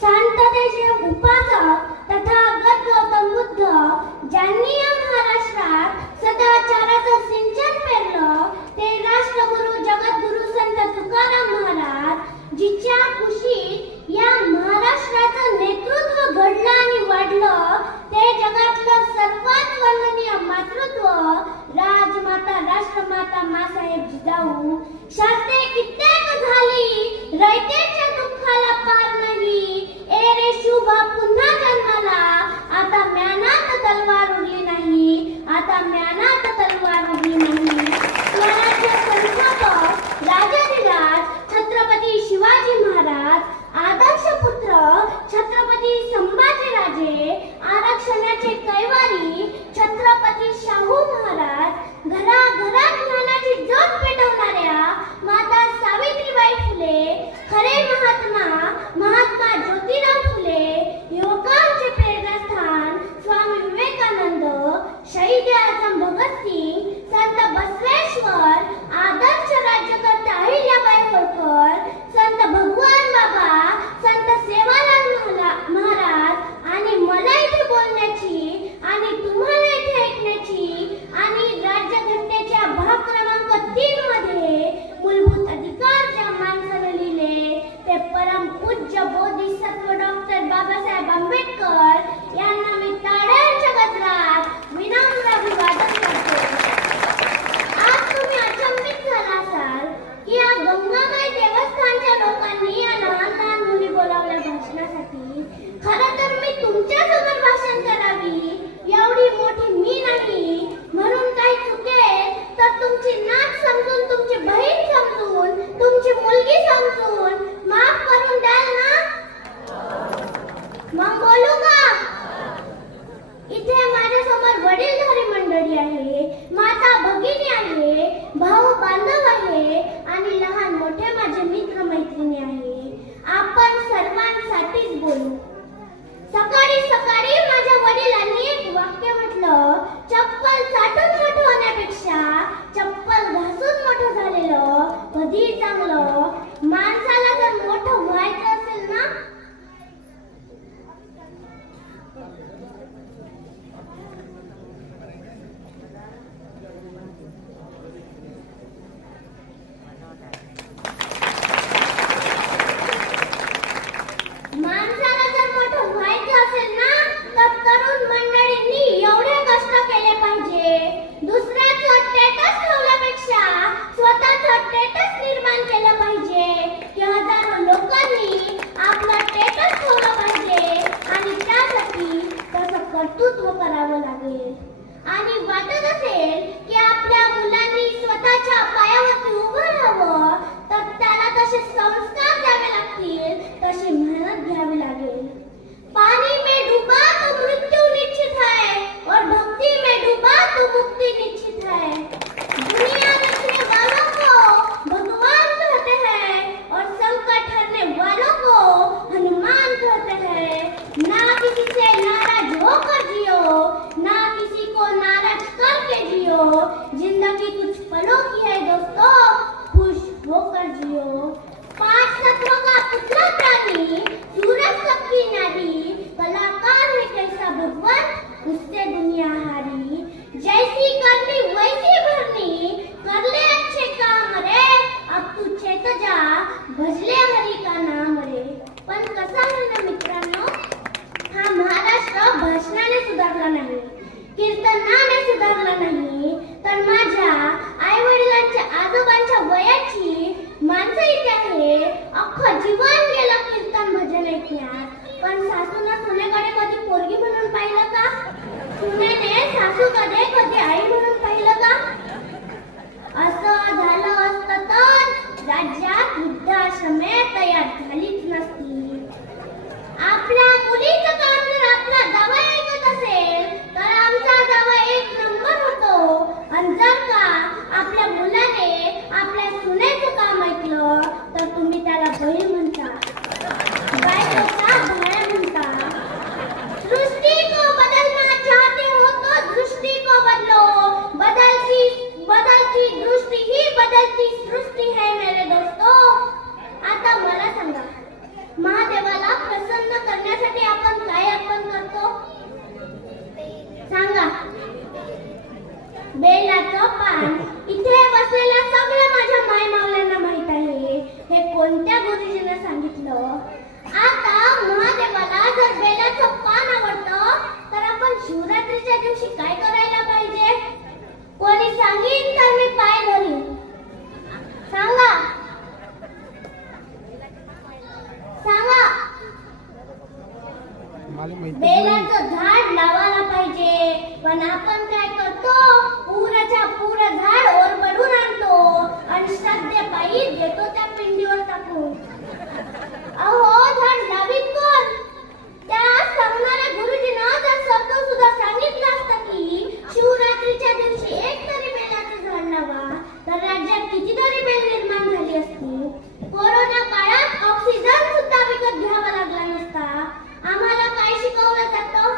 शांततेचे उपासक तथागत गौतम बुद्ध ज्यांनी या महाराष्ट्रात सदाचाराचं सिंचन पेरलं ते राष्ट्रगुरु जगद्गुरु संत तुकाराम महाराज जिच्या कुशीत या महाराष्ट्राचं नेतृत्व घडलं आणि वाढलं ते जगातलं सर्वात वंदनीय मातृत्व राजमाता राष्ट्रमाता मासाहेब जिजाऊ शास्त्रे कित्येक झाली रयतेच्या दुःखाला पार नाही ए रे शुभा पुन्हा जन्माला आता म्यानात तलवार उरली नाही आता म्यानात तलवार उरली नाही स्वराज्य संस्थापक राजाधिराज छत्रपती शिवाजी महाराज आदर्श पुत्र छत्रपती संभाजीराजे आरक्षणाचे कैवारी छत्रपती शाहू महाराज घराघरात ज्ञानाची ज्योत पेटवणाऱ्या माता सावित्रीबाई फुले खरे महात्मा ज्योतिराव फुले युवकांचे प्रेरणास्थान स्वामी विवेकानंद शहीद आजम भगतसिंग संत बसवेश्वर आदर्श राज्यकर्ता अहिल्याबाई होळकर संत भगवान बाबा संत सेवालाल महाराज आणि मला इथे बोलण्याची आणि तुम्हाला इथे ऐकण्याची आणि राज्यघटनेच्या भाग क्रमांक 3 मध्ये मूलभूत अधिकार ज्या माणसाने लिहिले ते परम पूज्य बोधिसत्व डॉक्टर बाबासाहेब आंबेडकर यांना मी टाळ्यांच्या गजरात विनम्र अभिवादन करतो. आज तुम्ही अचंबित झाला असाल की या गंगामाई देवस्थानच्या लोकांनी या लहान लहान मुली बोलावल्या भाषणासाठी. खरं तर मी तुमच्यासमोर भाषण करावी एवढी मोठी मी नाही, म्हणून काही चुकेल तर तुमची नात समजून तुमची बहीण समजून तुमची मुलगी समजून माफ करून द्याल ना? मग बोलू का? इथे माझ्यासमोर वडीलधारी मंडळी आहे, माता भगिनी आहे, भाऊ बांधव आहे आणि लहान मोठे माझे मित्र मैत्रिणी आहे. आपण सर्वांसाठीच बोलू. सकाळी सकाळी माझ्या वडिलांनी एक वाक्य म्हटलं, चप्पल चाटून मोठं होण्यापेक्षा चप्पल घासून मोठं झालेलं कधी चांगलं. माणसाला जर मोठं व्हायचं असेल ना तर तरुण मंडळींनी एवढे कष्ट केले पाहिजे. दुसऱ्याचं स्टेटस ठेवण्यापेक्षा स्वतःचं स्टेटस निर्माण केलं पाहिजे की हजारो लोकांनी आपला स्टेटस ठेवलं पाहिजे आणि त्यासाठी तसं कर्तृत्व करावं लागेल. आणि वाटत असेल की आपल्या मुलांनी स्वतःच्या पायावरती उभं राहावं तर त्याला तसे संस्कार द्यावे लागतील, तशी मेहनत घ्यावी लागेल. पानी में डूबा तो मृत्यु निश्चित है और भक्ति में डूबा तो मुक्ति निश्चित है. दुनिया रखने वालों को भगवान कहते हैं और संकट हरने वालों को हनुमान कहते हैं. ना किसी से नाराज होकर जियो, ना किसी को नाराज करके जियो. जिंदगी कुछ पलों की है दोस्तों, खुश होकर जियो. 5 तत्वों का पुतला प्राणी, सूरज सबकी नारी, कलाकार है कैसा भगवान, उससे दुनिया हारी. जैसी करनी वैसी भरनी, कर ले अच्छे काम रे, अब तू चेत जा, भजले हरी का नाम रे. पण कसा आहे ना मित्रांनो, हा महाराष्ट्र भाषणाने सुधारला नाही, कीर्तनाने सुधारला नाही, तर माझ्या आई वडिलांच्या आजोबांच्या वयाची माणसं इथे आहे. अख्खं जीवन गेलं कीर्तन भजन ऐकण्यात. पण सासूनं सुनेकडे कधी पोरगी म्हणून पाहिलं का? सुनेने सासूकडे कधी आई म्हणून पाहिलं का? असं झालं असतं तर राज्यात वृद्धाश्रमे तयार झालीच नसती. आपल्या मुलीचं काम जर आपला जावई ऐकत असेल तर आमचा जावई 1 नंबर होतो. आणि जर का आपल्या मुलाने आपल्या सुनेचं काम ऐकलं तर तुम्ही त्याला बहीण म्हणता, बायकोचा भाया म्हणता. सृष्टि को बदलना चाहते हो तो दृष्टि को बदलो. बदलती दृष्टि ही बदलती सृष्टि है मेरे दोस्तों. आता मला सांगा, बेलाचं पान इथे बसलेल्या सगळ्या माझ्या माय मावल्यांना माहित आहे. हे कोणत्या गुरुजीने सांगितलं? आता महादेवाला जर बेलाचं पान आवडतं तर आपण शिवरात्रीच्या दिवशी काय करायला पाहिजे? कोणी सांगीन तर मी पाय धरीन. सांगा सांगा. बेलाचं झाड लावायला पाहिजे. पण आपण काय करतो? पुराच्या पुरा झाड ओरबडून आणतो आणि श्रद्धे पायी देतो त्या पिंडीवर टाकून. अहो, झाड लावीत कोण? त्या सांगणाऱ्या गुरुजीनं जर स्वतः सुद्धा सांगितलं असतं की शिवरात्रीच्या दिवशी एक तरी बेलाचं झाड लावा तर राज्यात कितीतरी बेल निर्माण झाली असती. कोरोना काळात ऑक्सिजन सुद्धा विकत घ्यावा लागला नसता. आम्हाला काय शिकवलं जातं?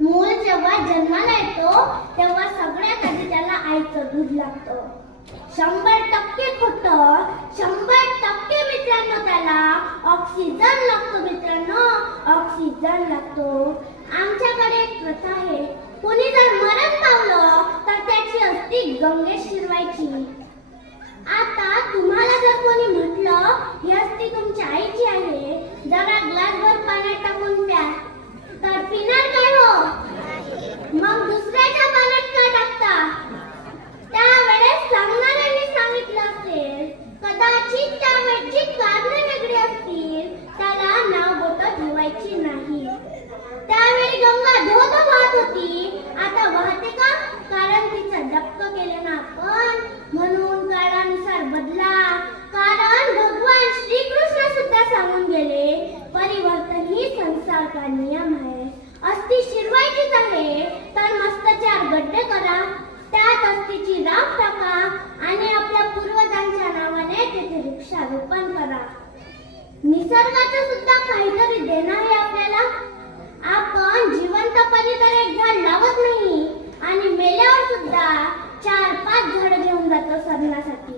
मूल जेव्हा जन्माला येतो तेव्हा सगळ्यात आधी त्याला आईचं दूध लागतं. 100% खोटं, 100% मित्रांनो त्याला ऑक्सिजन लागतो. मित्रांनो, ऑक्सिजन लागतो. आमच्याकडे एक प्रथा आहे, कुणी जर मरण पावलं तर त्याची अस्थी गंगेत शिरवायची. आता तुम्हाला जर कोणी म्हटलं ही अस्थी तुमच्या आईची आहे, जरा ग्लासभर पाण्यात टाकून प्या, तर पिणार काय हो? मग दुसऱ्याच्या पाण्यात का टाकता? त्यावेळेस सांगणाऱ्यांनी सांगितलं असेल, कदाचित त्यावेळची कारणे वेगळी असतील, त्याला नाव बोटं ठेवायची नाही. त्यावेळी गंगा धोध वाहत होती, आता वाहते का? कारण तिचं डबक केलं ना आपण. म्हणून काळानुसार बदला. कारण भगवान श्रीकृष्ण सुद्धा सांगून गेले, परिवर्तन ही संसार का नियम आहे. अस्थी शिरवायचीच आहे तर मस्त 4 गड्डे करा, त्यात अस्थीची राख टाका आणि आपल्या पूर्वजांच्या नावाने तिथे वृक्षारोपण करा. निसर्गाचं सुद्धा काहीतरी देणं आहे आपल्याला. आपण जिवंतपणी तर एक झाड लावत नाही आणि मेल्यावर सुद्धा 4-5 झाड घेऊन जातो सरण्यासाठी.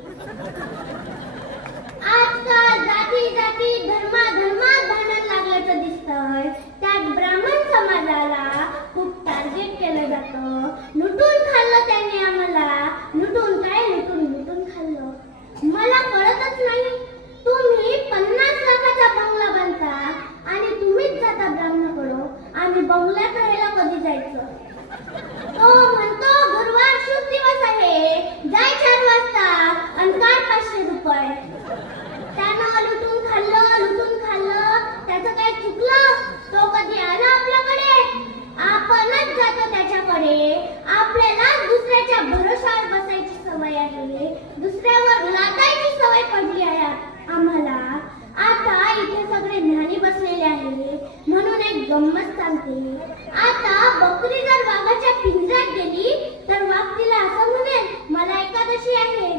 आजकाल जाती जाती धर्मात भांडण लागल्याचं दिसतंय. त्यात ब्राह्मण समाजाला खूप टार्गेट केलं जातं. लुटून खाल्लं त्यांनी आम्हाला. लुटून काय? लुटून खाल्लं. मला कळतच नाही, तुम्ही 50 लाखाचा बंगला बांधता आणि तुम्हीच जाता ब्राह्मणाकडं. आम्ही बंगल्यात राहायला कधी जायचं? तो म्हणतो गुरुवार शुभ दिवस आहे, जाय 4 वाजता आणि काढ 500 रुपये. त्यानं लुटून खाल्लं. त्याचं काय चुकलं? तो कधी आला आपल्याकडे? आपणच जातो त्याच्याकडे. आपल्याला दुसऱ्याच्या भरोशावर बसायची सवय आहे, दुसऱ्यावर लादायची सवय पडली आहे आम्हाला. आता इथे सगळे ज्ञानी बसलेले आहे म्हणून एक गंमत सांगते. आता बकरी जर वाघाच्या पिंजऱ्यात गेली तर वाघ तिला असं म्हणेल, मला एकादशी आहे.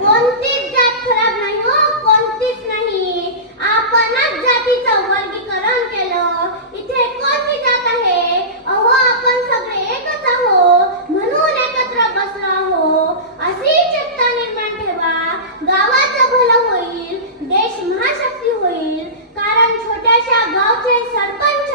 कोणतीच जात खराब नाही हो, कोणतीच नाही. आपणच जातीचं वर्गीकरण केलं. इथे कोणती जात आहे? अहो, आपण सगळे एकच आहोत म्हणून एकत्र बसलो आहोत. अशी चिंता निर्माण ठेवा. गावाचं भलं होईल, देश महाशक्ती होईल. कारण छोट्याशा गावचे सरपंच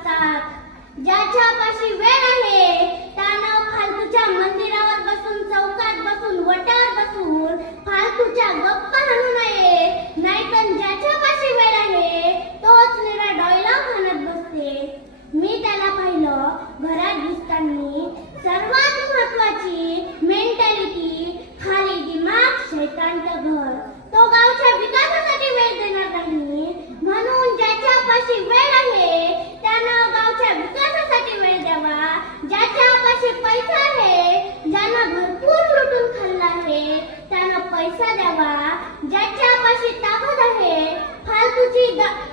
वागतात. ज्याच्यापाशी वेळ आहे त्यानं फालतूच्या मंदिरावर बसून, चौकात बसून, वटावर बसून फालतूच्या गप्पा हाणू नये. नाहीतर ज्याच्यापाशी वेळ आहे तोच निरा डायलॉग म्हणत बसते. मी त्याला पाहिलं घरात घुसताना. सर्वात महत्वाची मेंटॅलिटी, खाली दिमाग शैतानचं घर. तो गावच्या विकासासाठी वेळ देणार नाही. म्हणून ज्याच्यापाशी वेळ आहे त्यानं गावच्या विकासासाठी वेळ द्यावा. ज्याच्यापाशी पैसा आहे, ज्यानं भरपूर लुटून खाल्ला आहे त्यानं पैसा द्यावा. ज्याच्यापाशी ताकद आहे, फालतूची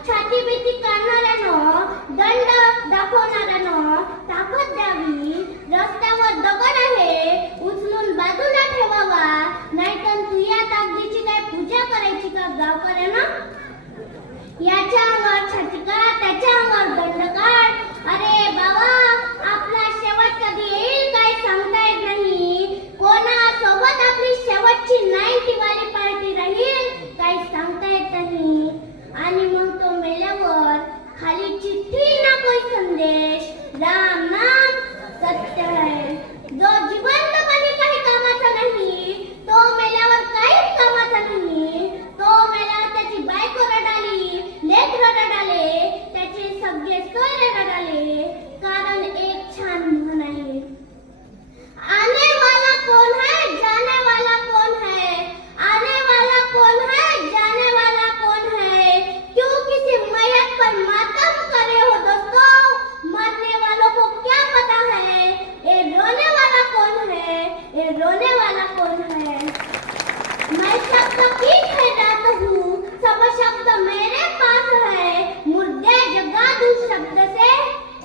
छाती बिती काढणाऱ्यानं, दंड दाखवणाऱ्यानं ताकद द्यावी. रस्त्यावर दगड आहे, उचलून बाजूला ठेवावा. नाहीतर तुझ्या ताकदीची काय पूजा करायची का गावकऱ्यानं? याच्या अंगावर छाती काढ, त्याच्या अंगावर दंड काढ. अरे बाबा, आपला शेवट कधी येईल काय सांगता येत नाही. कोणासोबत आपली शेवटची 90 वाली पार्टी राहील काही सांगता येत नाही. आणि मग तो मेल्यावर खाली चिठ्ठी ना कोई संदेश, राम नाम सत्य है. जो जिवंतपणी काही कामाचा नाही तो मेल्यावर काहीच कामाचा नाही. तो मेल्यावर त्याची बायको रडाली, लेकरं रडाले, त्याचे सगळे सोयरे रडाले. कारण एक छान म्हण आहे, आने वाला कौन है, जाने वाला कौन है. आने वाला कौन है, जाने वाला कौन है. क्यों किसी मैयत पर मातम करे हो दोस्तों, मरने वालों को क्या पता है. ये रोने वाला कौन है, ये रोने वाला कौन है. मैं शब्द की खैरात हूँ, सब शब्द मेरे पास है. मुर्दे जगा दूं शब्द से,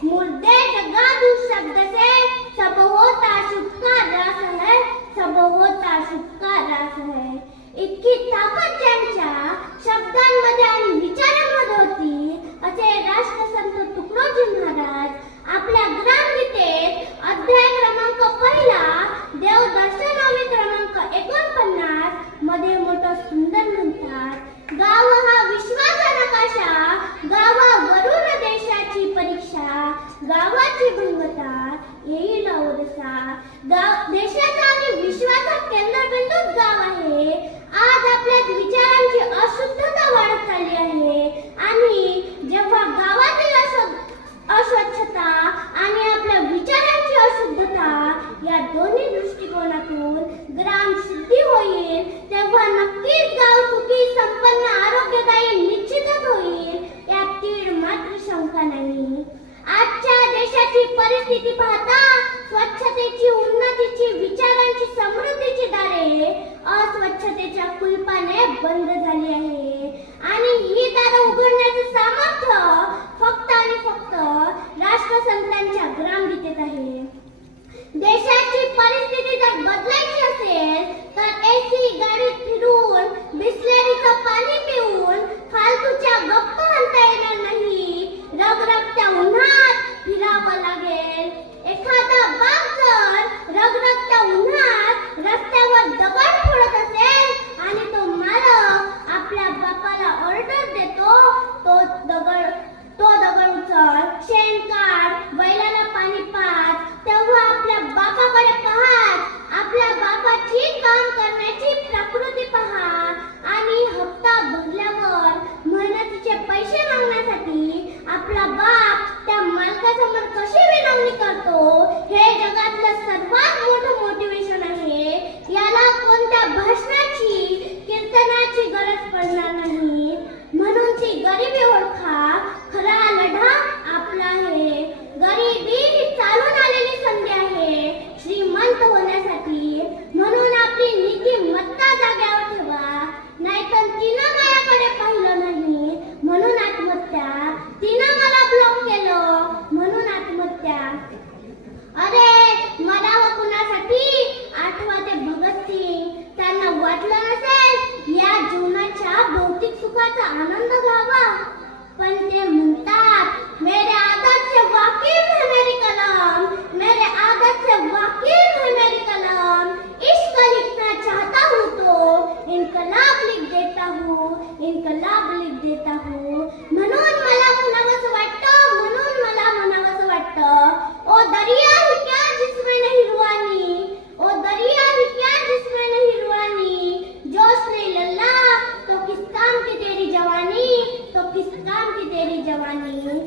मुर्दे जगा दूं शब्द से. सब होता शुभ का रास है, सब होता शुभ का रास है. इतकी ताकद ज्यांच्या शब्दांमध्ये आणि विचारांमध्ये होती असे राष्ट्रसंत तुकडोजी महाराज आपल्या ग्रामगीतेत अध्याय क्रमांक 1 देवदर्शनावी क्रमांक 49 मध्ये मोठं सुंदर म्हणतात. गाव हा विश्वाचा नकाशा, गावावरून देशाची परीक्षा. गावाची भंगता येईल ओरसा. देशाचा आणि विश्वाचा केंद्रबिंदूच गाव आहे. आज आपल्या विचारांची अशुद्धता वाढत चालली आहे. आणि जेव्हा गावातील अस्वच्छता आणि आपल्या विचारांची अशुद्धता या दोन्ही दृष्टिकोनातून ग्राम शुद्धी होईल तेव्हा नक्कीच गाव सुखी, संपन्न, आरोग्यदायी निश्चितच होईल. यात तीळ मात्र शंका नाही. आजच्या देशाची परिस्थिती पाहता स्वच्छतेची, उन्नतीची, विचारांची, समृद्धीची दारे अस्वच्छतेच्या कुलपाने बंद झाली आहे. आणि ही दारं उघडण्याचं सामर्थ्य फक्त आणि फक्त राष्ट्रसंतांच्या ग्रामगीतेत आहे. देशाची परिस्थिती जर बदलायची असेल तर एसी गाडीत फिरून, बिस्लेरीचं पाणी पिऊन फालतूच्या गप्पा आणता येणार नाही. रगरगत्या उन्हात फिरावं लागेल. एखादा बाप जर रगरगत्या उन्हात रस्त्यावर दगड फोडत असेल आणि तो मालक आपल्या बापाला ऑर्डर देतो, तो दगड उचल, शेण काढ, बैलाला पाणी पाज, तेव्हा आपल्या बापाकडे पाहत आपल्या बापाची काम करण्याची प्रकृती पहा. आणि हप्ता भरल्यावर मेहनतीचे पैसे मागण्यासाठी आपला बाप त्या मालकासमोर कशी विनवणी करतो हे जगातलं सर्वात मोठं मोटिवेशन आहे. याला कोणत्या भाषणाची, कीर्तनाची गरज पडणार नाही. म्हणून ती गरिबी ओळखा, खरा लढा आपला आहे. गरिबी ही चालून आलेली संधी आहे श्रीमंत होण्यासाठी. म्हणून आपली नीतिमत्ता जाग्यावर ठेवा. नाहीतर तिनं माझ्याकडे पाहिलं नाही म्हणून आत्महत्या, तिनं मला ब्लॉक केलं म्हणून आत्महत्या. अरे मरावं कुणासाठी? आठवा ते भगतसिंग. त्यांना वाटलं नसेल या जीवनाच्या भौतिक सुखाचा आनंद घ्यावा, पण ते म्हणतात मेरे आदत से वाकिफ है मेरी कलम, मेरे आदत से वाकिफ है मेरी कलम. इश्क लिखना चाहता हूँ तो इनकलाब लिख देता हूँ, इनकलाब लिख देता हूँ. म्हणून मला म्हणावंसं वाटतं, म्हणून मला जवानी.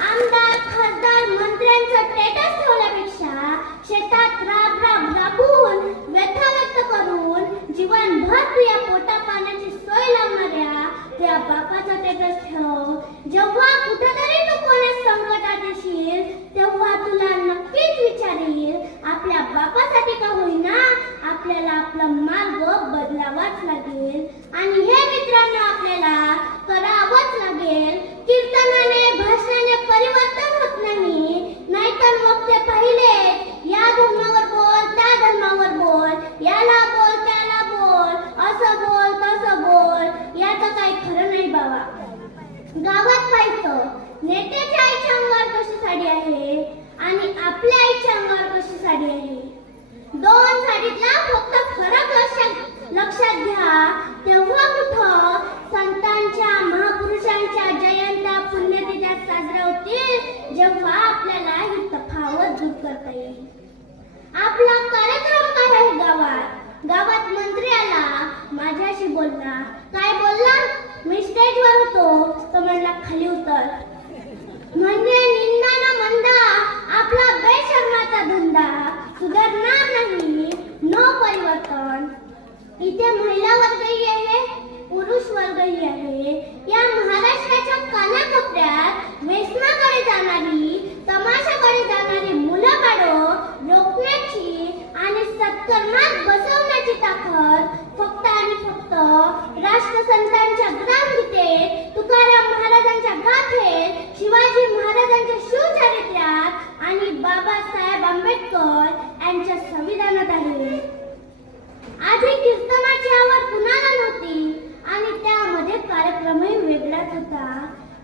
आमदार खासदार मंत्र्यांचं स्टेटस ठेवल्यापेक्षा शेतात राबून व्यथा व्यक्त करून जीवनभर तुझ्या पोटा पाण्याची सोय लावणाऱ्या त्या बापाचा स्टेटस ठेव. जेव्हा कुठेतरी तू कोणा संकटात येशील तेव्हा तुला नक्कीच विचारील, आपल्या बापासाठी का होईना आपल्याला आपला मार्ग बदलावाच लागेल. आणि हे मित्रांनो आपल्याला करावंच लागेल. कीर्तनाने भाषणाने परिवर्तन होत नाही, नाहीतर मग ते पहिले या धर्मावर बोल, त्या धर्मावर बोल, याला बोल, त्याला बोल, असं बोल, तसं बोल, याचं काही खरं नाही बाबा. गावात पाहायचं नेत्याच्या आईच्या अंगावर कशी साडी आहे आणि आपल्या आईच्या अंगावर कशी साडी आहे. दोन साडीतला फक्त फरक लक्षात घ्या. तेव्हा कुठं संतांच्या महापुरुषांच्या जयंत्या पुण्यतिथ्या साजऱ्या होतील, जेव्हा आपल्याला ही तफावत दूर करता येईल. आपला कार्यक्रम काय आहे गावात मंत्री आला, माझ्याशी बोलला. काय बोलला? मी स्टेजवर होतो, तो म्हणला खाली उतर. म्हणजे निंदा ना मंदा आपला बेशर्माचा धंदा सुधारणार नाही, नो परिवर्तन. इथे महिला वर्गही आहे, पुरुष वर्गही आहे. या महाराष्ट्राच्या कानाकोपऱ्यात व्यसनाकडे जाणारी, तमाशाकडे जाणारी मुलं काढून रोखण्याची आणि सत्कर्मात बसवण्याची ताकद फक्त आणि फक्त राष्ट्रसंतांच्या ग्रामगीतेत, तुकाराम महाराजांच्या गाथेत, शिवाजी महाराजांच्या शिवचरित्रात आणि बाबासाहेब आंबेडकर यांच्या संविधानात आहे. आधी कीर्तनाची आवड कुणाला नव्हती आणि त्यामध्ये कार्यक्रमही वेगळाच होता.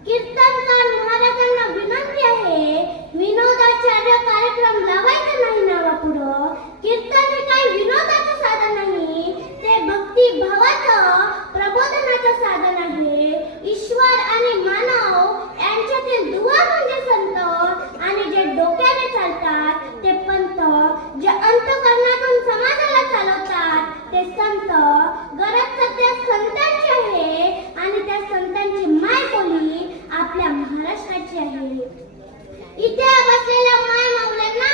कीर्तनकार महाराजांना विनंती आहे, विनोदाचार्य कार्यक्रम लावायचा नाही नावापुढं. कीर्तन हे काही विनोदाचं साधन नाही, ते भक्ती भावाचं प्रबोधनाचं साधन आहे. ईश्वर आणि मानव यांच्यातील दुवा म्हणजे संत, आणि जे डोक्याने चालतात ते पंत, जे अंतःकरणातून समाजाला चालवतात ते संत. गरज सध्या संतांची आहे आणि त्या संतांची मायबोली आपल्या महाराष्ट्राची आहे. इथे बसलेल्या माय माऊल्यांना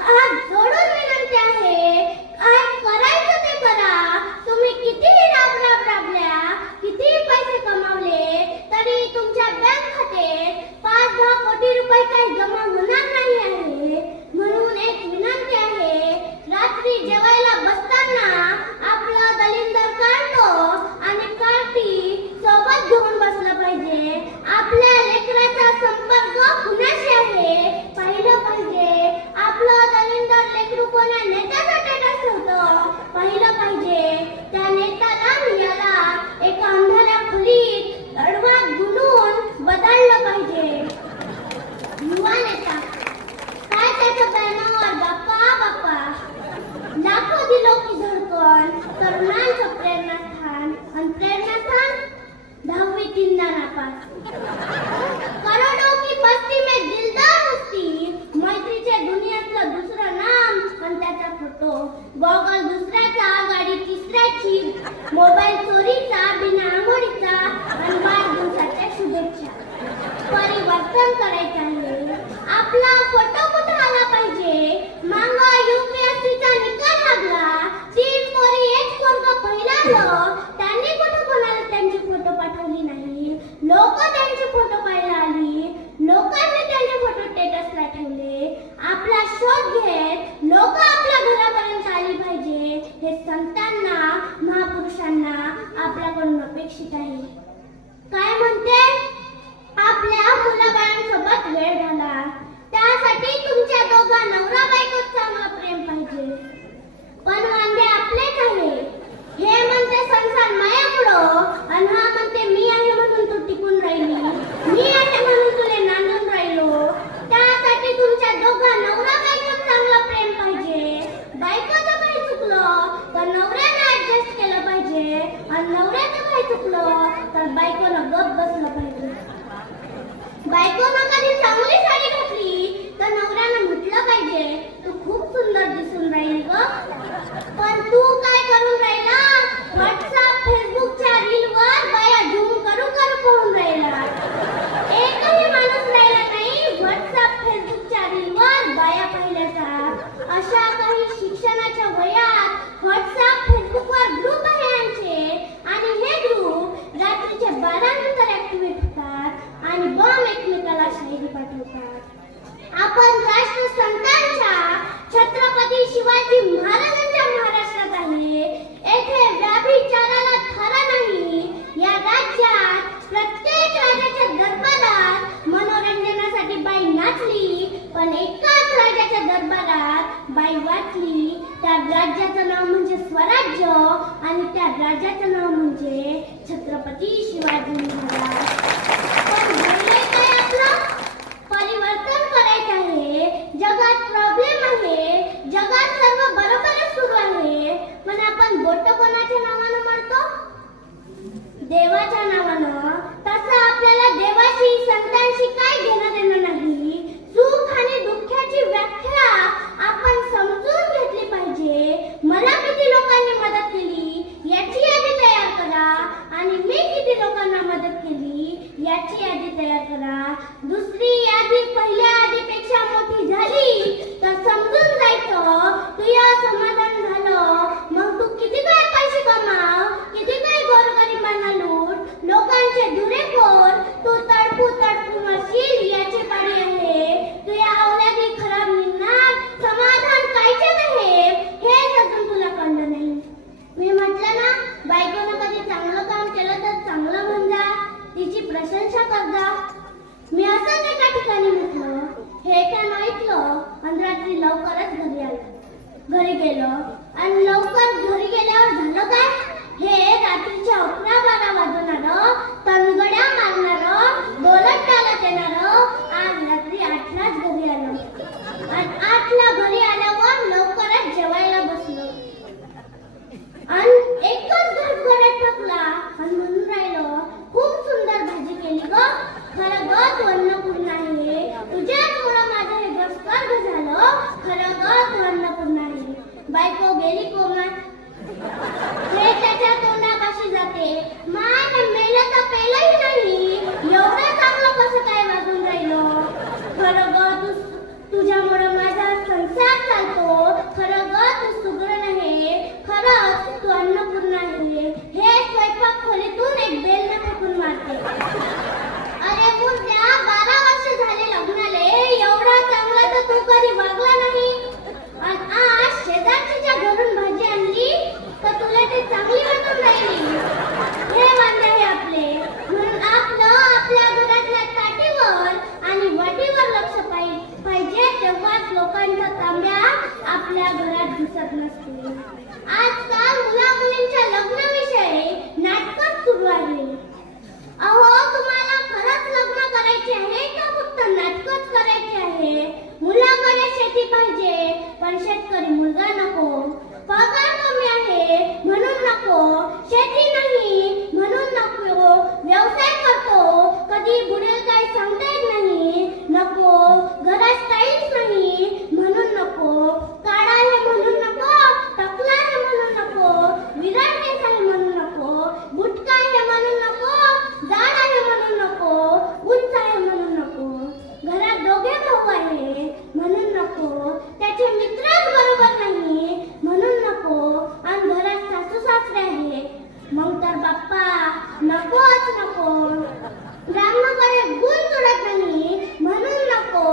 हात जोडून विनंती आहे, काय करायचं ते करा. तुम्ही कितीही राबल्या, कितीही पैसे कमावले तरी तुमच्या बँक खात्यात 5-10 कोटी रुपये काही जमा होणार नाही आहे. म्हणून एक विनंती आहे, रात्री जेवायला बसताना आपलं दलिंदर काढतो आणि कार्टी सोबत घेऊन बसलं पाहिजे. आपल्या लेकराचा संपर्क कुणाशी आहे पाहिलं पाहिजे. आपलं दलिंदर लेकरू कोणा नेत्याचा स्टेटस ठेवतं पाहिलं पाहिजे. त्या नेत्याला याला एका अंधाऱ्या खोलीत अडवात गुंडून बदललं पाहिजे. युवा नेता काय त्याचं बॅनर बाप्पा बाप्पा, लाखो दिलो की धडकन, तरुणांचं प्रेरणास्थान. आणि प्रेरणास्थान 10वी 3दा नापास. करोडों की बस्ती में दिलदार हस्ती, मैत्रीचे दुनियातलं दुसरं नाम पण त्याचा फोटो. गॉगल दुसऱ्याचा, गाडी तिसऱ्याची, मोबाईल चोरीचा, बिना आंघोळीचा आणि वाढदिवसाच्या शुभेच्छा. परिवर्तन करायचं आहे. आपला फोटो कुठं आला पाहिजे. मांगा UPSCचा निकाल लागला, 3 पोरी 1 पोरगं पहिलं, त्यांनी कुठं कोणाला त्यांचे फोटो पाठवली नाही. लोक त्यांचे फोटो पाहायला आली, लोकांनी त्यांचे फोटो स्टेटसला ठेवले. आपला शोध घेत लोक आपल्या घरापर्यंत आली पाहिजे, हे संतांना महापुरुषांना आपल्याकडून अपेक्षित आहे. काय म्हणते, आपल्या मुलाबाळांसोबत वेळ घाला. त्यासाठी तुमच्या दोघा नवरा बायकोत चांगलं प्रेम पाहिजे. पण वांदे आपलेच आहे. हे म्हणते संसार मायामुळं आणि हा म्हणते मी आहे म्हणून तू टिकून राहिली, मी आहे म्हणून तुला नांदून राहिलो. त्यासाठी तुमच्या दोघा नवरा बायकोत चांगलं प्रेम पाहिजे. बायकोचं काही चुकलं तर नवऱ्याने ऍडजस्ट केलं पाहिजे आणि नवऱ्याचं काही चुकलं तर बायकोनं गप बसलं पाहिजे. बायकोनं कधी चांगली साडी घातली तर नवऱ्यानं म्हटलं पाहिजे, तू खूप सुंदर दिसून राहील ग. पण तू काय करून राहिला, व्हॉट्सअप फेसबुकच्या रीलवर बाया झूम करू पाहून राज्याचं नाव म्हणजे छत्रपती शिवाजी महाराज. पण घडलंय काय आपलं? परिवर्तन करायचं आहे. जगात प्रॉब्लेम आहे. जगात सर्व बरोबरच सुरू आहे. पण आपण बोट कोणाच्या नावानं मारतो? देवाच्या नावानं. तसं आपल्याला देवाशी संतांशी काय घेणं देणं नाही. सुख आणि दुःखाची व्याख्या आपण समजून घेतली पाहिजे. मला किती लोकांनी मदत केली याची यादी तयार करा आणि मी किती लोकांना मदत केली याची यादी तयार करा. दुसरी यादी पहिल्या यादीपेक्षा मोठी झाली तर समजून जायचं तुझं समाधान झालं. मग तू किती काय पैसे कमाव, किती काय गोरगरिबांना लूट, लोकांचे धुरेखोर तू तडपू तडपू मरशील याची पाळी आहे. तुझ्या औलादी खराब निघणार, समाधान कायचे आहे हे अजून तुला कळलं नाही. मी म्हटलं ना, बायकोनं कधी चांगलं काम केलं तर चांगलं म्हणजा, तिची प्रशंसा करजा. मी असंच एका ठिकाणी म्हटलं, हे ऐकून ऐकलं आणि रात्री लवकरच घरी गेलो आणि लवकर घरी गेल्यावर झालं काय? हे रात्रीच्या 11-12 वाजवणारं, तनगड्या मारणारं, डोलत चालत येणारं आज रात्री 8लाच घरी आलं. आणि 8ला घरी आल्यावर लवकरच जेवायला बसलो आणि एकच घरघरात टाकला आणि म्हणून राहिलो, खूप सुंदर भाजी केली ग, खरं ग तू अन्नपूर्णा आहे. तुझ्यामुळं माझं हे घस्कर्ग झालं, खरं ग तू अन्नपूर्णा आहे. बायको गेली कोमात. हे त्याच्या तोंडापाशी जाते, मान मेलं तर पेलही नाही, एवढं चांगलं कसं काय वागून राहिलो. खरं ग तुझ्यामुळं माझा संसार चालतो, खरं ग तू सुगरण आहे, खरंच तू अन्नपूर्णा आहे. हे स्वयंपाक खोलीतून एक बेलनं फेकून मारते. अरे पुढच्या 12 वर्ष झाले लग्नाले, एवढा चांगला तर तू कधी वागला नाही. आज शेजारच्या घरून भाजी आणली तर तुला ते चांगली वाटून राहिली. हे वांदे आहे आपले. म्हणून आपलं आपल्या घरातल्या ताटीवर आणि वाटीवर लक्ष पाहिजे, तेव्हाच लोकांच्या तांब्या आपल्या घरात दिसत नसते. आजकाल मुला मुलींच्या लग्नाविषयी नाटकच सुरू आहे. अहो, तुम्हाला खरंच लग्न करायचे आहे का फक्त नाटकच करायचे आहे? मुलाकडे शेती पाहिजे पण शेतकरी मुलगा नको, पगार कमी आहे म्हणून नको, शेती नाही म्हणून नको, व्यवसाय करतो कधी बुडेल काही सांगता येत नाही नको, घरात काहीच नाही म्हणून नको, काळा आहे म्हणून नको, टकला आहे म्हणून नको, विराट केस आहे म्हणून नको, गुटखा आहे म्हणून नको, जाड आहे म्हणून नको, उंच आहे म्हणून नको, घरात दोघे भाऊ आहे म्हणून नको, त्याचे मित्रच बरोबर नाही म्हणून नको, आणि घरात सासू सासरे आहे मग तर बाप्पा नकोच नको, ब्राह्मणाकडे गुण जुळत नाही म्हणून नको,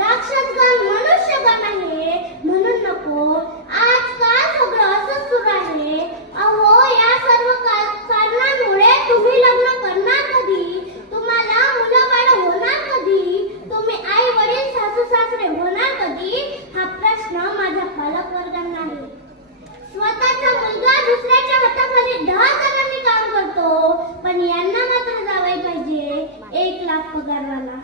राक्षसगण मनुष्यगण आहे म्हणून नको. आजकाल सगळं असंच सुरू आहे. अहो, या सर्व कारणांमुळे तुम्ही लग्न करणार कधी? तुम्हाला मुलं बाळ होणार कधी? तुम्ही आई वडील सासू सासरे होणार कधी? हा प्रश्न माझ्या पालक वर्गांना आहे. स्वतःचा मुलगा दुसऱ्याच्या हाताखाली 10 जणांनी काम करतो, पण यांना मात्र जावई पाहिजे 1 लाख पगारवाला.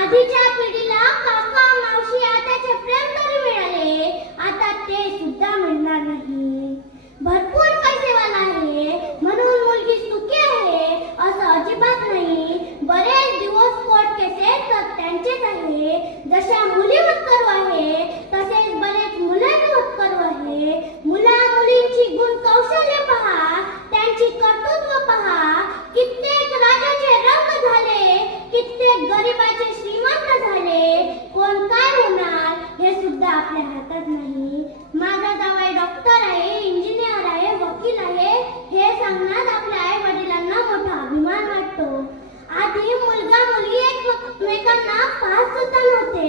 आधीच्या पिढीला काका मावशी आत्याचे प्रेम तरी मिळाले, आता ते सुद्धा मिळणार नाही. भरपूर पैसेवाला आहे म्हणून मुलगी सुखी आहे असं अजिबात नाही. बरेच दिवस कोर्ट केसेस तर त्यांचेच आहे. जशा मुली होतकरू आहे तसेच बरेच मुलंही होतकरू आहे. मुला मुलींची गुण कौशल्य पहा, त्यांची कर्तृत्व पहा. कित्येक राजाचे रंग झाले, कित्येक गरिबाचे श्रीमंत झाले. कोण काय होणार हे सुद्धा आपल्या हातात नाही. माझा जावई डॉक्टर आहे, इंजिनियर आहे, वकील आहे हे सांगण्यात आपल्या आई वडिलांना मोठा अभिमान वाटतो. आधी मुलगा मुलगी एकमेकांना पाहत सुद्धा नव्हते.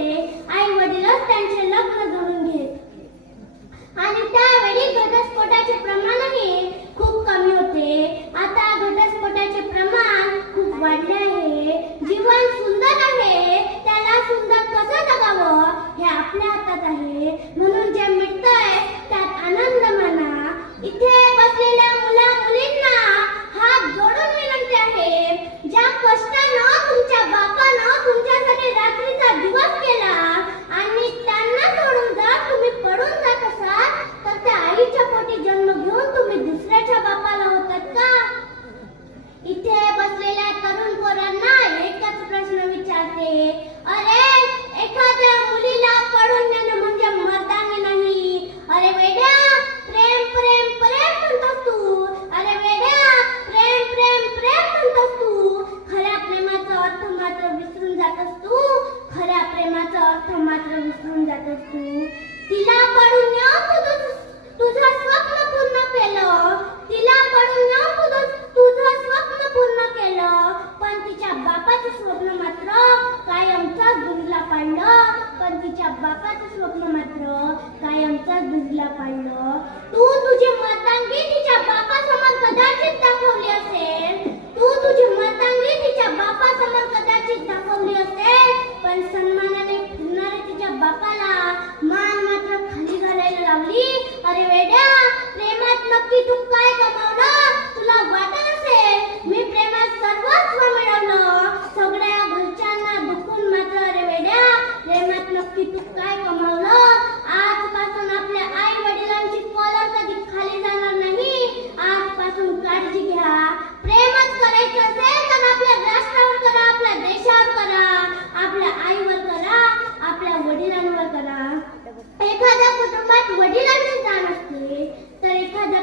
आई वडीलच त्यांचे लग्न जोडून घेत आणि त्यावेळी घटस्फोटाचे प्रमाणही खूप कमी होते. आता घटस्फोटाचे प्रमाण खूप वाढले आहे. जीवन सुंदर आहे, त्याला सुंदर कसं जगावं हे आपल्या हातात आहे. म्हणून जे मिळतंय त्यात आनंद माना. इथे बसलेल्या मुला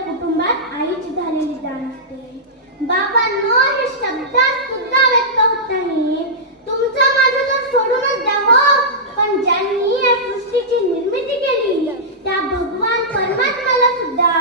कुटुंबात आईची झालेली जाण असते. बाबांनो, हे शब्दात सुद्धा व्यक्त होत नाही. तुमचं माझं तर सोडूनच द्या हो, पण ज्यांनी या सृष्टीची निर्मिती केली त्या भगवान परमात्म्याला सुद्धा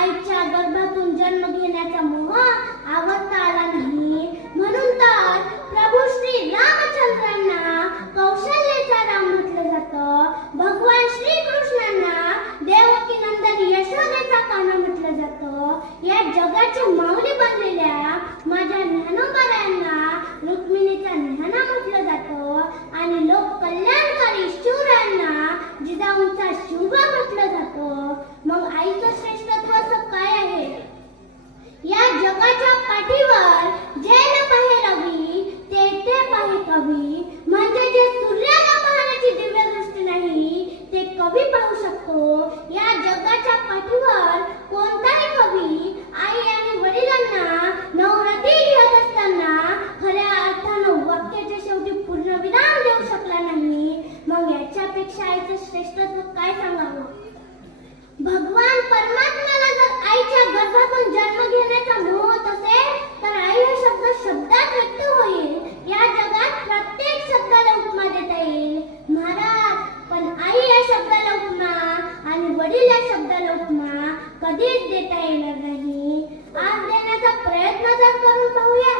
आईच्या गर्भातून जन्म घेण्याचा मोह आवरता आला नाही. म्हणून तर प्रभू श्री रामचंद्रांना कौशल्याचा राम म्हटलं जातं. भगवान श्री कृष्णांना देवकी नंदन यशोदेचा कान्हा म्हटलं जातं. या जगाची माऊली बनलेल्या माझ्या ज्ञानोबारायांना रुक्मिणीचा ज्ञाना म्हटलं जातं आणि लोक कल्याणकारी शिवरायांना जिजाऊंचा शिवबा म्हटलं जातं. मग आईचं श्रेष्ठत्व असं काय आहे? या जगाच्या पाठीवर जे न पाहे रवी ते ते पाहे कवी. म्हणजे जे सूर्याला पाहण्याची दिव्य दृष्टी नाही ते कवी पाहू शकतो. या जगाच्या पाठीवर कोणताही कवी आई आणि वडिलांना नवरात्री घेत असताना खऱ्या अर्थानं वाक्याच्या शेवटी पूर्णविराम देऊ शकला नाही. मग याच्यापेक्षा आईचं श्रेष्ठत्व काय सांगावं? भगवान परमात्म्याला जर आईच्या गर्भातून जन्म घेण्याचा मोह होत असेल तर आई हा शब्द शब्दात व्यक्त होईल. या जगात प्रत्येक शब्दाला उपमा देता येईल महाराज, पण आई या शब्दाला उपमा आणि वडील या शब्दाला उपमा कधीच देता येणार नाही. आज देण्याचा प्रयत्न जर करून पाहूया,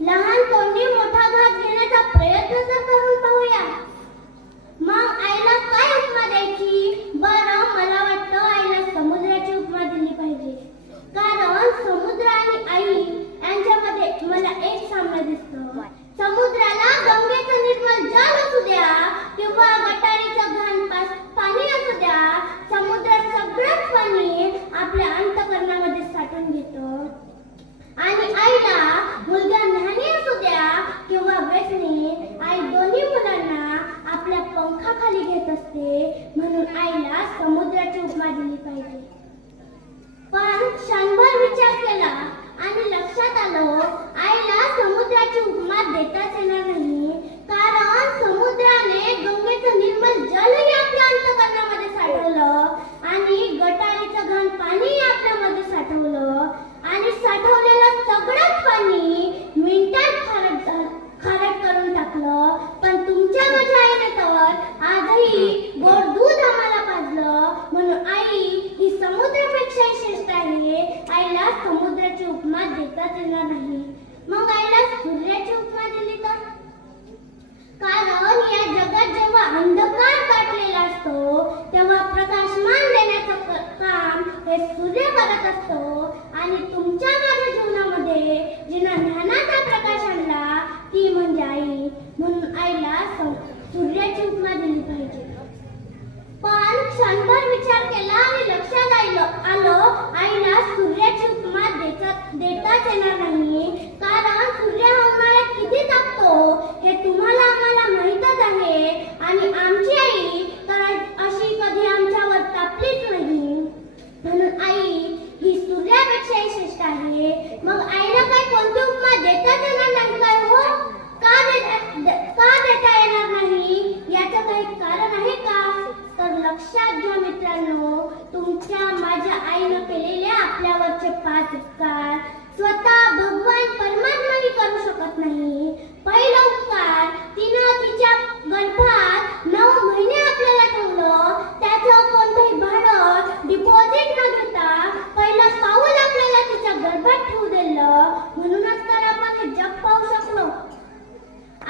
लहान तोंडी मोठा घास घेण्याचा प्रयत्न जर करून पाहूया. मग आईला काय उपमा द्यायची? बरं, मला वाटतं आईला समुद्राची उपमा दिली पाहिजे. कारण समुद्र आणि आई यांच्यामध्ये मला एक साम्य दिसतं. समुद्राला गंगेचं निर्मल जल असू द्या किंवा गटारीचं घाण पाणी असू द्या, समुद्र सगळंच पाणी आपल्या अंतःकरणामध्ये साठवून घेतं. आणि आईला मुलगा ज्ञानी असू द्या किंवा व्यसनी, आई दोन्ही मुलांना आपल्या पंखाखाली घेत असते. म्हणून आईला समुद्राची उपमा दिली पाहिजे. पण क्षणभर विचार केला आणि लक्षात आलं आईला समुद्राची उपमा देताच येणार नाही. कारण समुद्राने गंगेचं निर्मल जलही आपल्या अंतःकरणामध्ये साठवलं आणि गटारीचं घाण पाणी आपल्यामध्ये साठवलं आणि साठवलेलं सगळंच पाणी मिनिटात खारट करून टाकलं. पण तुमच्या माझ्या आईने तर आजही गोड दूध आम्हाला पाजलं. म्हणून आई ही समुद्रापेक्षा श्रेष्ठ आहे. आईला समुद्राची उपमा देताच येणार नाही. मग आईला सूर्याची उपमा दिली तर? कारण या जगात जेव्हा अंधकार दाटलेला असतो तेव्हा प्रकाशमान देण्याचं काम हे सूर्य करत असतो. आणि तुमच्या माझ्या जीवनामध्ये जिनं ज्ञानाचा प्रकाश आणला ती म्हणजे आई. म्हणून आईला सूर्याची उपमा दिली पाहिजे. पण क्षणभर विचार केला आणि लक्षात आलं आईला सूर्याची उपमा देताच येणार नाही. कारण सूर्य हा उन्हाळ्यात किती तापतो हे तुम्हाला आम्हाला माहीतच आहे. आणि आमची आई तर अशी कधी आमच्यावर तापलीच नाही. म्हणून आई ही सूर्यापेक्षाही श्रेष्ठ आहे. मग आईला काही कोणती उपमा देताच येणार नाही काय हो? का देता येणार नाही? याचं काही कारण आहे का? तर लक्षात घ्या मित्रांनो, तुमच्या माझ्या आईनं केलेल्या आपल्यावरचे 5 उपकार स्वतः भगवान परमात्माही करू शकत नाही. पहिला उपकार, तिनं तिच्या गर्भात 9 महिने आपल्याला ठेवलं. त्याचं कोणतंही भाडं डिपॉझिट न घेता पहिलं पाऊल आपल्याला तिच्या गर्भात ठेवू दिलं. म्हणूनच तर आपण हे जग पाहू शकलो.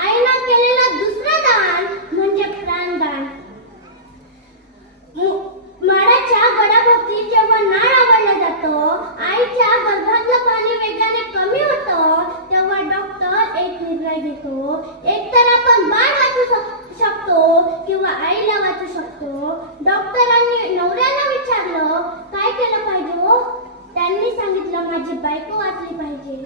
आईनं केलेलं दुसरं दान म्हणजे प्राणदान. माडाच्या गडाभोवती जेव्हा नाळ आवडलं जातं, आईच्या गर्भातलं पाणी वेगाने कमी होतं, तेव्हा डॉक्टर एक निर्णय घेतो. एकतर आपण बाळ वाचू शकतो किंवा आईला वाचू शकतो. डॉक्टरांनी नवऱ्याला विचारलं काय केलं पाहिजे हो? त्यांनी सांगितलं माझी बायको वाचली पाहिजे.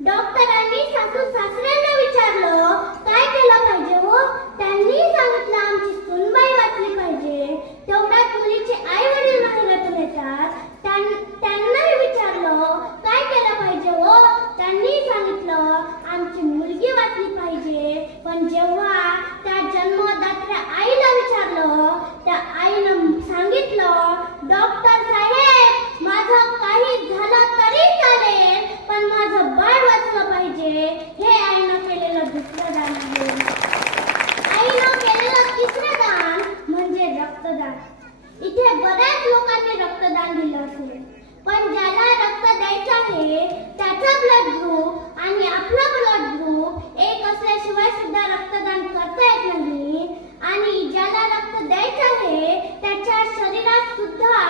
डॉक्टरांनी सासू सासऱ्यांना विचारलं काय केलं पाहिजे हो? त्यांनी सांगितलं आमची सूनबाई वाचली पाहिजे. तेवढ्यात मुलीचे आई वडील माहेरातून येतात. त्यांनाही विचारलं काय केलं पाहिजे हो? त्यांनी सांगितलं आमची मुलगी वाचली पाहिजे. पण जेव्हा त्या जन्मदात्या आईला विचारलं त्या आईनं सांगितलं डॉक्टर साहेब माझं आहे त्याचा ब्लड ग्रुप आणि आपला ब्लड ग्रुप एक असल्याशिवाय सुद्धा रक्तदान करता येत नाही आणि ज्याला रक्त द्यायचं आहे त्याच्या शरीरात सुद्धा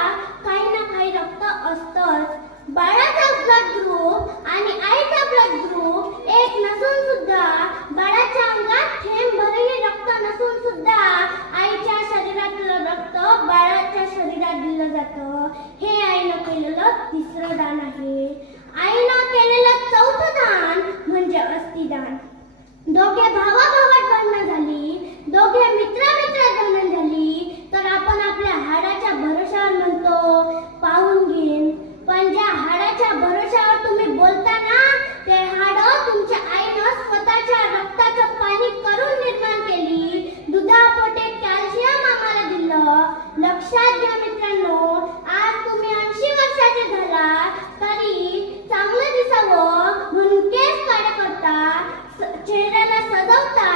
काही ना काही रक्त असतंच. बाळाचा ब्लड ग्रुप आणि आईचा ब्लड ग्रुप एक नसून सुद्धा बाळाच्या अंगात थेंबभरही रक्त नसून सुद्धा आईच्या शरीरातलं रक्त बाळाच्या शरीरात दिलं जातं. हे आईनं केलेलं तिसरं दान आहे. आईनं केलेलं चौथं दान म्हणजे अस्थिदान. दोघे भावाभावात भांडणं झाली, दोघे मित्रामित्रात भांडण झाली तर आपण आपल्या हाडाच्या भरोशावर म्हणतो पाहून घेईन, पण ज्या हाडाच्या भरोशावर तुम्ही बोलता ना ते हाड तुमच्या आईनं स्वतःच्या रक्ताचं पाणी करून निर्माण केली, दुधापोटे कॅल्शियम आम्हाला दिलं. लक्षात घ्या मित्रांनो, आज तुम्ही 80 वर्षाचे झाला तरी चांगलं दिसावं म्हणून केस काळे करता, चेहऱ्याला सजवता,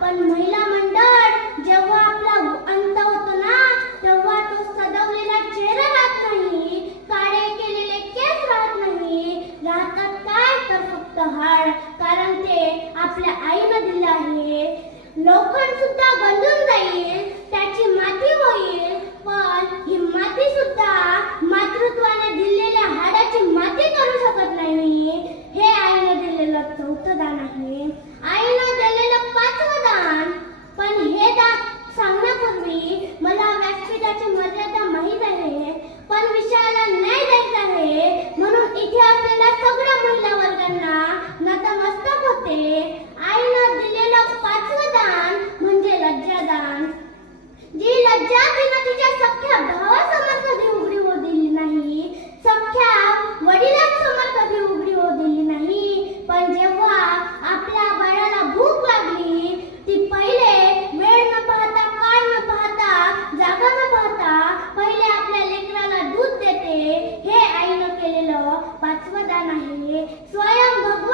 पण महिला मंडळ जेव्हा आपला अंत होतो ना तेव्हा तो सजवलेला चेहरा राहत नाही, काळे केलेले केस राहत नाही, राहतात काय तर फक्त हाड, कारण ते आपल्या आईनं दिलं आहे. लोखंड सुद्धा गंजून जाईल, त्याची माती होईल, पण ही माती सुद्धा मातृत्वाने दिलेल्या हाडाची माती करू शकत नाही. हे आईनं दिलेलं चौथं दान आहे. आईनं दिलेलं पाचवं दान, पण हे दान सांगण्यापूर्वी मला व्यासपीठाची मर्यादा माहीत आहे, पण विषयाला न्याय द्यायचा आहे म्हणून इथे असलेल्या सगळ्या महिला वर्गांना नतमस्तक होते. आईनं दिलेलं पाचवं दान म्हणजे लज्जादान. जी लज्जा तिनं तिच्या सख्ख्या भावासमोर कधी उघडी होऊ दिली नाही, सख्ख्या वडिलांसमोर कधी उघडी होऊ दिली नाही, पण जेव्हा आपल्या बाळाला भूक लागली ती पहिले वेळ न पाहता, काळ न पाहता, जागा न पाहता पहिले आपल्या लेकराला दूध देते. हे आईनं केलेलं पाचवं दान आहे. स्वयं भगवान